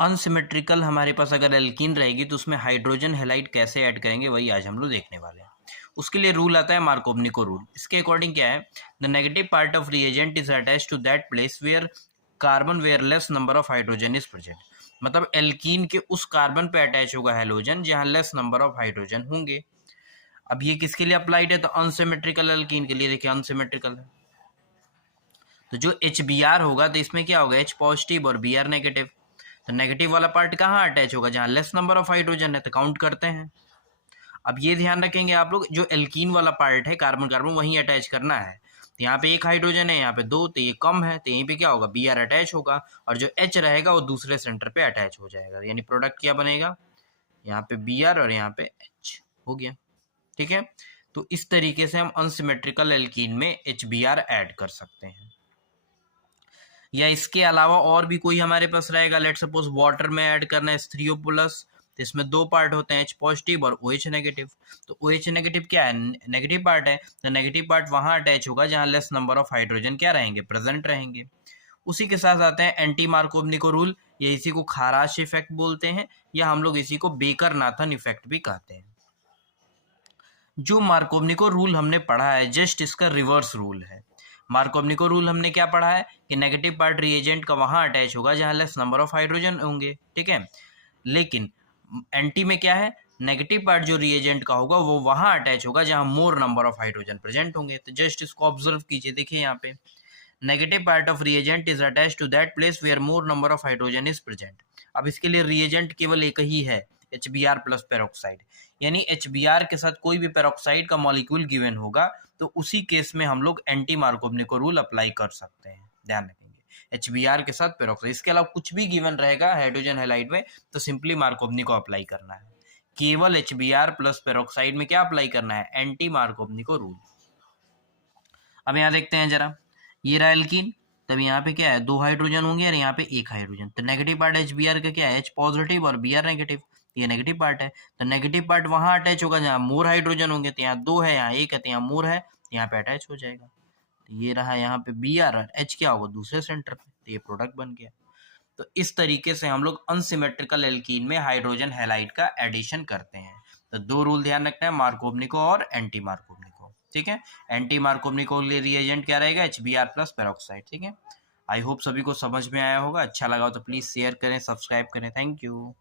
Unsymmetrical हमारे पास अगर alkene रहेगी तो उसमें हाइड्रोजन हैलाइड कैसे ऐड करेंगे वही आज हम लोग देखने वाले हैं। उसके लिए रूल आता है मार्कोवनिको रूल। इसके अकॉर्डिंग क्या है, the negative part of reagent is attach to that place where carbon where less number of hydrogen is present. मतलब एल्कीन के उस कार्बन पे अटैच होगा हैलोजन जहां लेस नंबर ऑफ हाइड्रोजन होंगे। अब ये किसके लिए अप्लाइड है, तो अनसिमेट्रिकल एल्कीन के लिए। देखिए अनसिमेट्रिकल है तो जो HBr होगा तो इसमें क्या होगा, H पॉजिटिव और Br नेगेटिव। तो नेगेटिव वाला पार्ट कहाँ अटैच होगा, जहाँ लेस नंबर ऑफ हाइड्रोजन है, तो काउंट करते हैं। अब ये ध्यान रखेंगे आप लोग, जो एल्कीन वाला पार्ट है कार्बन कार्बन वहीं अटैच करना है। तो यहाँ पे एक हाइड्रोजन है, यहाँ पे दो, तो ये कम है, तो यहीं पे क्या होगा, Br अटैच होगा और जो H रहेगा वो दूसरे सेंटर पे अटैच हो जाएगा। यानी प्रोडक्ट क्या बनेगा, यहाँ पे Br और यहाँ पे H हो गया। ठीक है, तो इस तरीके से हम अनसिमेट्रिकल एल्कीन में HBr ऐड कर सकते हैं। या इसके अलावा और भी कोई हमारे पास रहेगा, लेट सपोज वाटर में ऐड करना है H3O प्लस, तो इसमें दो पार्ट होते हैं, H पॉजिटिव और OH नेगेटिव। तो OH नेगेटिव क्या है, नेगेटिव पार्ट है, तो नेगेटिव पार्ट वहां अटैच होगा जहां लेस नंबर ऑफ हाइड्रोजन क्या रहेंगे, प्रेजेंट रहेंगे। उसी के साथ आते हैं एंटी मार्कोवनिको रूल। ये इसी को खाराश इफेक्ट बोलते हैं, या हम लोग इसी को बेकर नाथन इफेक्ट भी कहते हैं। जो मार्कोवनिको रूल हमने पढ़ा है जस्ट इसका रिवर्स रूल है। मार्कोवनिको रूल हमने क्या पढ़ा है कि नेगेटिव पार्ट रिएजेंट का वहां अटैच होगा जहां लेस नंबर ऑफ हाइड्रोजन होंगे, ठीक है। लेकिन एंटी में क्या है, नेगेटिव पार्ट जो रिएजेंट का होगा वो वहां अटैच होगा जहां more number of hydrogen present होंगे। तो जस्ट इसको ऑब्जर्व कीजिए, देखिए यहाँ पे negative part of reagent is attach to that place where more number of hydrogen is present. अब इसके लिए रिएजेंट केवल एक ही है, HBr प्लस पेरोक्साइड। यानी HBr के साथ कोई भी पेरोक्साइड का मॉलिक्यूल गिवन होगा तो उसी केस में हम लोग एंटी मार्कोवनिको रूल अप्लाई कर सकते हैं। ध्यान रखेंगे HBr के साथ पेरोक्साइड, इसके अलावा कुछ भी गिवन रहेगा हाइड्रोजन हैलाइड में तो सिंपली मार्कोवनिको अप्लाई करना है। केवल HBr प्लस पेरोक्साइड में क्या अप्लाई करना है, एंटी मार्कोवनिको रूल। अब यहाँ देखते हैं जरा, ये रहा एल्कीन, तब यहाँ पे क्या है, दो हाइड्रोजन होंगे और यहाँ पे एक हाइड्रोजन। तो नेगेटिव पार्ट HBr का क्या है, H पॉजिटिव और Br नेगेटिव। ये नेगेटिव पार्ट है, तो नेगेटिव पार्ट वहां अटैच होगा जहाँ मोर हाइड्रोजन होंगे। तो यहाँ दो है, यहाँ एक है, तो यहाँ मोर है, तो यहाँ पे अटैच हो जाएगा। तो ये रहा यहाँ पे Br और H क्या होगा दूसरे सेंटर पे, तो ये प्रोडक्ट बन गया। तो इस तरीके से हम लोग अनसिमेट्रिकल एल्कीन में हाइड्रोजन हैलाइड का एडिशन करते हैं। तो दो रूल ध्यान रखना है, मार्कोवनिको और एंटी मार्कोवनिको। ठीक है, एंटी मार्कोवनिको लिए रिएजेंट क्या रहेगा, HBr प्लस पेरोक्साइड। ठीक है, आई होप सभी को समझ में आया होगा। अच्छा लगा हो तो प्लीज शेयर करें, सब्सक्राइब करें। Thank you.